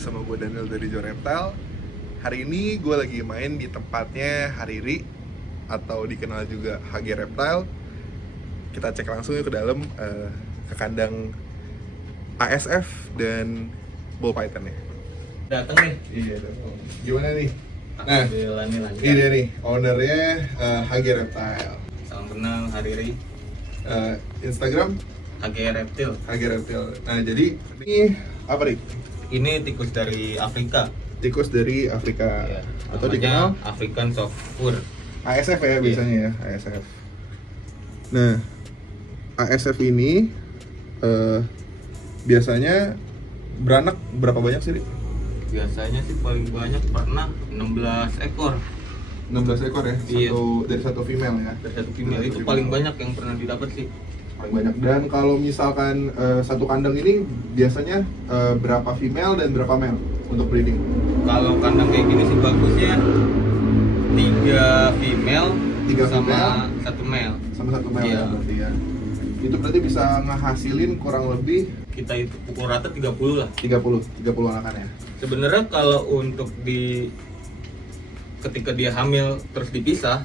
lagi sama gue Daniel dari Joe Reptile. Hari ini gue lagi main di tempatnya Hariri atau dikenal juga HG Reptile. Kita cek langsung yuk ke dalam, ke kandang ASF dan Ball Python-nya. Dateng nih. Iya, datang. Gimana nih? Nah, Alhamdulillah nih lancar. ini dia nih, ownernya HG Reptile. Salam kenal Hariri. Instagram HG Reptil. HG Reptile. Nah, jadi ini apa nih? Ini tikus dari Afrika. Tikus dari Afrika Ya, atau namanya dikenal African Soft Fur. ASF ya biasanya ya, ASF. Nah, ASF ini biasanya beranak berapa banyak sih, Rik? Biasanya sih paling banyak pernah 16 ekor 16 ekor ya? Iya. Dari satu female ya? dari satu female. Dari Itu satu paling female. banyak yang pernah didapat sih. Paling banyak. Dan kalau misalkan satu kandang ini biasanya berapa female dan berapa male untuk breeding? Kalau kandang kayak gini sih bagusnya 3 female Tiga sama female. 1 male. Sama satu male Iya. ya berarti ya? Itu berarti bisa ngehasilin kurang lebih Kita itu pukul rata 30 lah. 30 anakannya. Sebenarnya kalau untuk ketika dia hamil terus dipisah,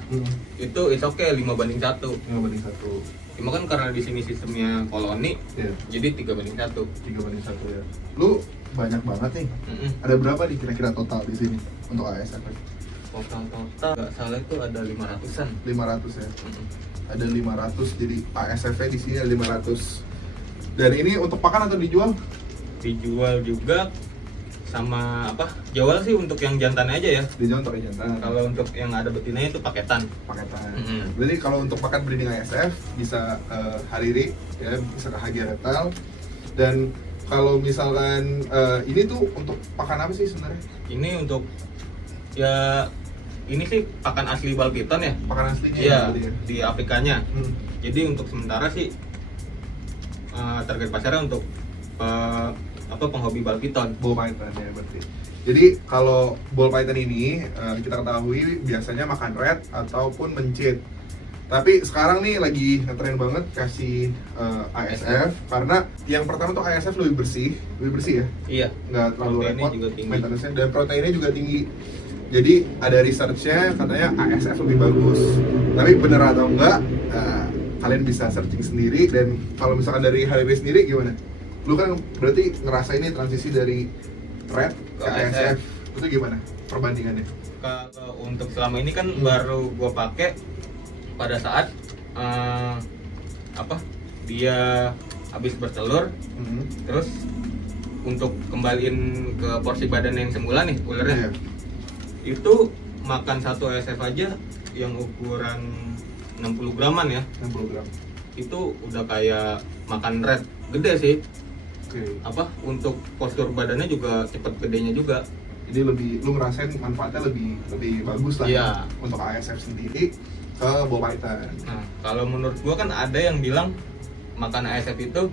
itu it's okay 5:1. 5/1. Cuma kan karena di sini sistemnya koloni, Iya. jadi 3:1. 3/1 ya. Lu banyak banget nih. Mm-mm. Ada berapa nih kira-kira total di sini untuk ASF? Total nggak salah itu ada 500-an. 500 ya. Mm-mm. Ada 500, jadi ASF-nya di sini ada 500. Dan ini untuk pakan atau dijual? Dijual juga sama apa? Jual sih untuk yang jantan aja ya. Dijual untuk jantan. Kalau untuk yang ada betinanya itu paketan. Paketan. Mm-hmm. Jadi kalau untuk pakan breeding ASF bisa Hariri ya, bisa ke HG Reptile. Dan kalau misalkan ini tuh untuk pakan apa sih sebenarnya? Ini untuk ya ini sih pakan asli Balpiton ya. Pakan aslinya Iya, berarti ya? di Afrikanya. Hmm. Jadi untuk sementara sih target pasarnya untuk penghobi ball python. Ball python ya berarti. Jadi kalau ball python ini kita ketahui biasanya makan red ataupun mencit. Tapi sekarang nih lagi ngetren banget kasih ASF karena yang pertama tuh ASF lebih bersih ya, Iya. nggak terlalu Proteinnya repot juga tinggi. maintenance-nya, dan proteinnya juga tinggi. Jadi ada research-nya katanya ASF lebih bagus. Tapi bener atau enggak, kalian bisa searching sendiri. Dan kalau misalkan dari Hariri sendiri gimana? Lu kan berarti ngerasain nih transisi dari red ke Ke ASF. Itu gimana perbandingannya? Kalau untuk selama ini kan baru gua pakai pada saat dia habis bertelur, terus untuk kembaliin ke porsi badan yang semula nih ulernya. Iya. Itu makan satu ASF aja yang ukuran 60 graman ya. 60 gram. Itu udah kayak makan red gede sih. Oke. Untuk postur badannya juga cepet gedenya juga. Jadi lu ngerasain manfaatnya lebih bagus lah Iya. ya, untuk ASF sendiri ke ball python. Nah, kalau menurut gua kan ada yang bilang makan ASF itu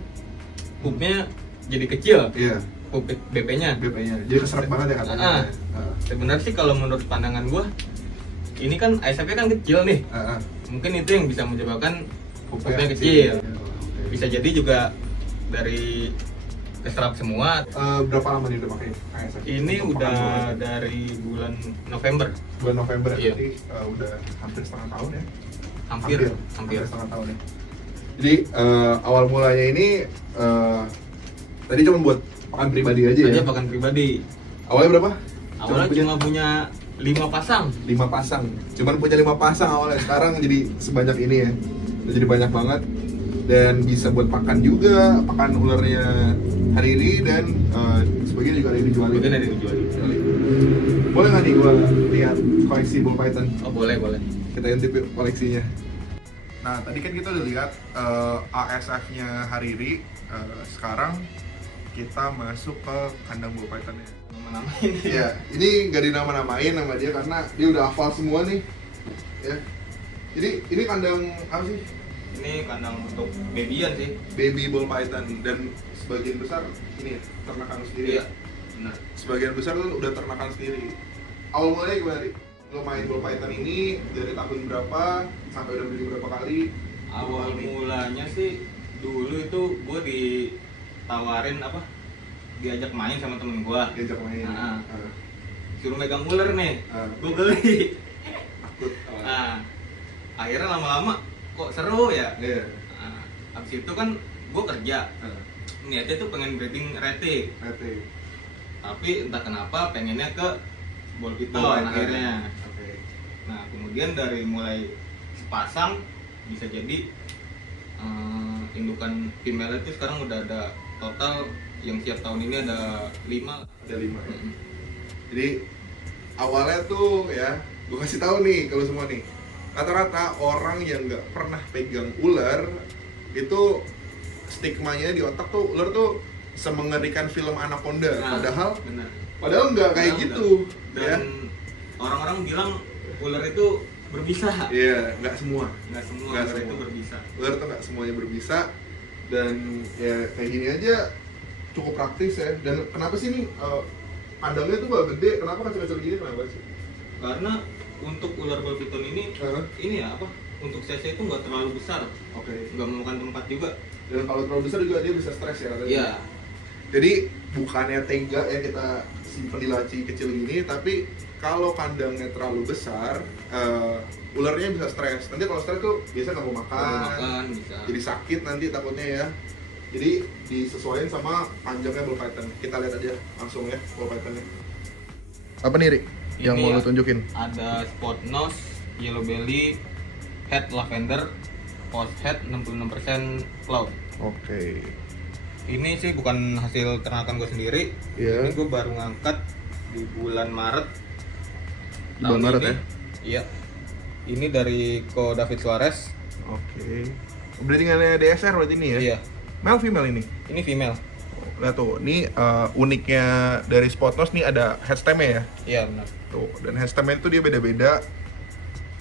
pupnya jadi kecil, Iya, pup BP-nya. BP-nya. Jadi keserap banget ya katanya. Sebenarnya sih kalau menurut pandangan gua, ini kan ASF-nya kan kecil nih. Mungkin itu yang bisa menyebabkan pupnya kecil. Oke. Bisa jadi juga dari keserap semua. Berapa lama nih udah pakai ASF? Ini Untuk udah pakan ball python? dari bulan November. Bulan November Iya. berarti udah hampir setengah tahun ya? Hampir. Setengah tahun ya. Jadi awal mulanya ini tadi cuma buat pakan pribadi aja ya? Aja pakan pribadi. Awalnya berapa? Awalnya cuma punya 5 pasang. 5 pasang. Cuman punya 5 pasang awalnya. Sekarang jadi sebanyak ini ya. Udah jadi banyak banget. Dan bisa buat pakan juga, pakan ularnya Hariri, dan sebagian juga ada yang dijualin. Mungkin ada yang dijual. Boleh nggak nih gua lihat koleksi ball python? Oh boleh. Kita intip yuk koleksinya. Nah, tadi kan kita udah lihat ASF-nya Hariri. Sekarang kita masuk ke kandang ball python-nya. Nama-namain. Iya, ini nggak dinama-namain nama dia karena dia udah hafal semua nih. Ya. Jadi ini kandang apa sih? Ini kandang untuk babyan sih. Baby ball python, dan sebagian besar ini ya, ternakan sendiri. Iya. Benar. Sebagian besar tuh udah ternakan sendiri. Awal mulanya gimana, Ri? Lo main ball python ini dari tahun berapa sampai udah beli berapa kali? Awal mulanya sih dulu itu gue ditawarin diajak main sama temen gua. Diajak main. Suruh megang ular nih. Gua geli. Takut. Akhirnya lama-lama kok seru ya. Iya. Abis itu kan gua kerja. Niatnya tuh pengen breeding rete. Tapi entah kenapa pengennya ke ball python akhirnya. Nah, kemudian dari mulai sepasang bisa jadi indukan female itu sekarang udah ada total yang siap tahun ini ada 5. Ada 5 ya. Jadi awalnya tuh ya, gue kasih tahu nih kalau semua nih, rata-rata orang yang nggak pernah pegang ular itu stigmanya di otak tuh ular tuh semengerikan film Anaconda. Padahal nggak kayak gitu. Dan orang-orang bilang ular itu berbisa. Iya, nggak semua. Ular itu berbisa. Ular tuh nggak semuanya berbisa, dan ya kayak gini aja cukup praktis ya. Dan kenapa sih nih kandangnya tuh gak gede? Kenapa kecil-kecil gini? Kenapa sih? Karena untuk ular ball python ini ini ya apa? Untuk cc itu nggak terlalu besar. Nggak memakan tempat juga. Dan kalau terlalu besar juga dia bisa stres ya katanya. Iya. Jadi bukannya tega ya kita simpen di laci kecil gini, tapi kalau kandangnya terlalu besar, ularnya bisa stres. Nanti kalau stres tuh biasa nggak mau makan, bisa. Jadi sakit nanti takutnya ya. Jadi disesuaikan sama panjangnya ball python. Kita lihat aja langsung ya ball pythonnya. Apa nih, Rik? Yang mau lu tunjukin? Ada spot nose, yellow belly, head lavender, post head 66% cloud. Ini sih bukan hasil ternakan gue sendiri. Ini gue baru ngangkat di bulan Maret. Bulan Maret ya? Iya. Ini dari Ko David Suarez. Breedingannya DSR berarti ini ya? Iya. Male female ini? Ini female. Lihat tuh, ini uniknya dari spot nose nih ada head stem-nya ya? Iya benar. Tuh, dan head stem-nya itu dia beda-beda.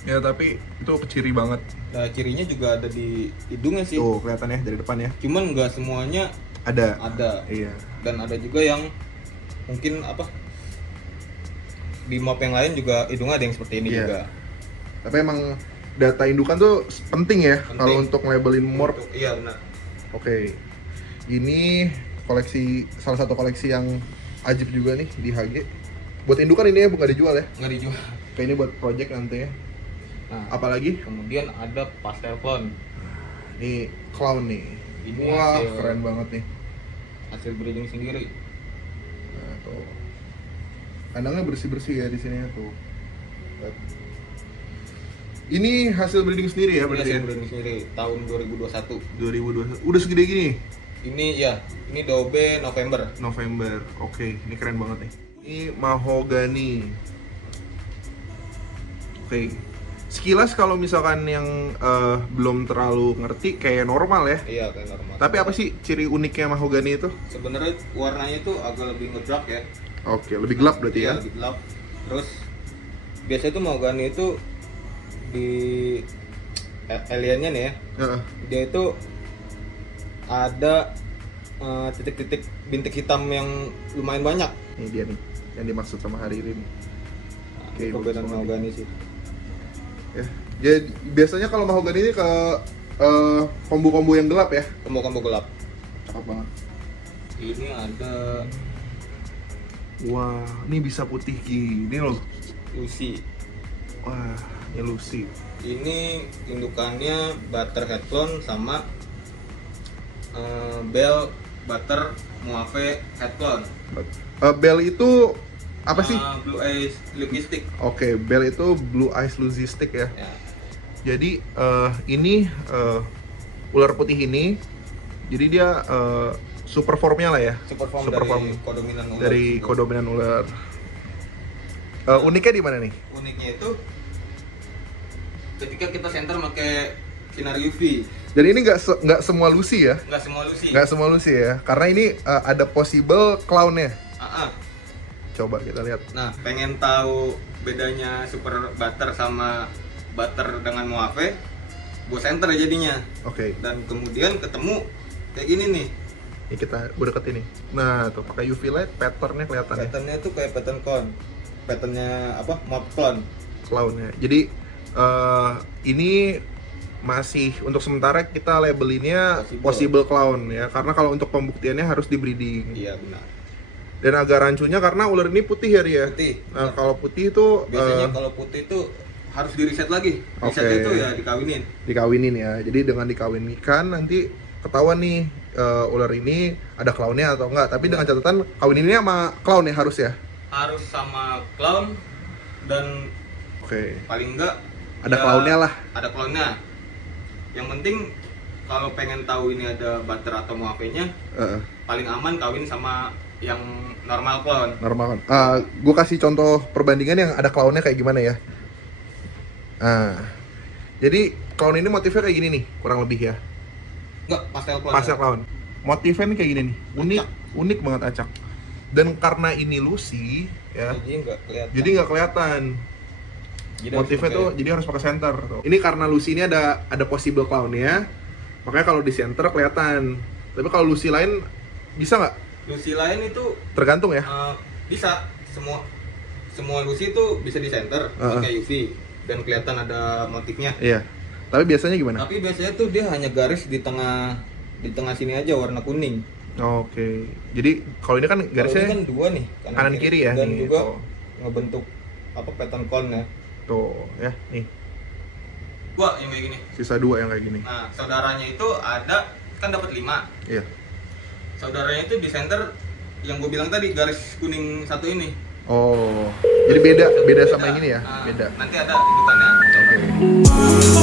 Ya tapi itu keciri banget. Nah, cirinya juga ada di hidungnya sih. Tuh, kelihatan ya dari depan ya. Cuman nggak semuanya ada. Iya. Dan ada juga yang mungkin apa? Di map yang lain juga hidungnya ada yang seperti ini juga. Tapi emang data indukan tuh penting ya kalau untuk labelin morph. Iya benar. Ini koleksi, salah satu koleksi yang ajib juga nih di HG. Buat indukan ini ya, bukan dijual ya? Nggak dijual. Ini buat project nanti ya. Nah, apalagi? Kemudian ada pastel clown. Ini clown nih. Ini wah, hasil, keren banget nih. Hasil breeding sendiri. Nah, tuh. Kandangnya bersih-bersih ya di sini ya tuh. Ini hasil breeding sendiri ya berarti? Hasil breeding sendiri tahun 2021. 2021. Udah segede gini? Ini ya, ini Dobe November. Ini keren banget nih. Ini mahogani. Sekilas kalau misalkan yang belum terlalu ngerti kayak normal ya. Iya, kayak normal. Tapi apa sih ciri uniknya mahogani itu? Sebenarnya warnanya itu agak lebih ngedark ya. Lebih gelap berarti ya? Lebih gelap. Terus biasanya itu mahogani itu di aliennya nih ya. Dia itu ada titik-titik bintik hitam yang lumayan banyak. Ini dia nih yang dimaksud sama hari ini. Perbedaan mahogani sih. Ya, jadi biasanya kalau mahogani ini ke kombo-kombo yang gelap ya? Kombo-kombo gelap. Cakep banget. Ini ada. Wah, ini bisa putih gini loh. Lucy. Wah, ini Lucy. Ini indukannya butter headclone sama bell butter moave headclone. Bell itu apa sih? Blue eyes leucistic. Bell itu blue eyes leucistic ya. Jadi ini ular putih ini, jadi dia super formnya lah ya. Super form dari kodominan ular. Uniknya di mana nih? Uniknya itu ketika kita center pakai sinar UV. Dan ini nggak semua Lucy ya? Nggak semua Lucy ya, karena ini ada possible clown-nya. Coba kita lihat. Nah, pengen tahu bedanya super butter sama butter dengan moave, gue center jadinya. Dan kemudian ketemu kayak gini nih. Ini kita deket ini. Nah, tuh pakai UV light, patternnya kelihatan. Patternnya tuh kayak pattern clown. Patternnya apa? Mob clown. Clown-nya. Jadi ini masih untuk sementara kita labelinnya possible clown ya, karena kalau untuk pembuktiannya harus di breeding. Iya benar. Dan agak rancunya karena ular ini putih ya, Ri ya? Putih. Nah, kalau putih itu Biasanya kalau putih itu harus di reset lagi. Resetnya Oke. itu ya dikawinin. dikawinin ya. Jadi dengan dikawinkan nanti ketahuan nih ular ini ada clownnya atau enggak. Tapi dengan catatan kawininnya sama clown ya harus ya. Harus sama clown dan Oke. paling enggak Ada clownnya lah. Ada clownnya. Yang penting kalau pengen tahu ini ada butter atau muafenya, paling aman kawin sama yang normal clown. Normal kan. Gue kasih contoh perbandingan yang ada clownnya kayak gimana ya. Jadi clown ini motifnya kayak gini nih, kurang lebih ya. Enggak, pastel clown. Pastel clown. Motifnya nih kayak gini nih, unik banget acak. Dan karena ini Lucy ya, jadi nggak kelihatan. Motifnya tuh jadi harus pakai center tuh. Ini karena Lucy ini ada possible clownnya, makanya kalau di center kelihatan. Tapi kalau Lucy lain bisa nggak? Lucy lain itu Tergantung ya. bisa semua Lucy itu bisa di center pakai UV dan kelihatan ada motifnya. Iya. Tapi biasanya gimana? Tapi biasanya tuh dia hanya garis di tengah sini aja warna kuning. Oke. Jadi kalau ini kan garisnya Kalau ini kan dua nih, kanan kiri ya. dan nih, juga tuh. ngebentuk pattern cone-nya. Tuh ya, nih. Gua yang kayak gini. Sisa 2 yang kayak gini. Nah, saudaranya itu ada kan dapat 5. Iya. Saudaranya itu di center yang gue bilang tadi garis kuning satu ini. Oh. Jadi beda sama yang ini ya? Nah, Beda. Nanti ada indukannya. Oke.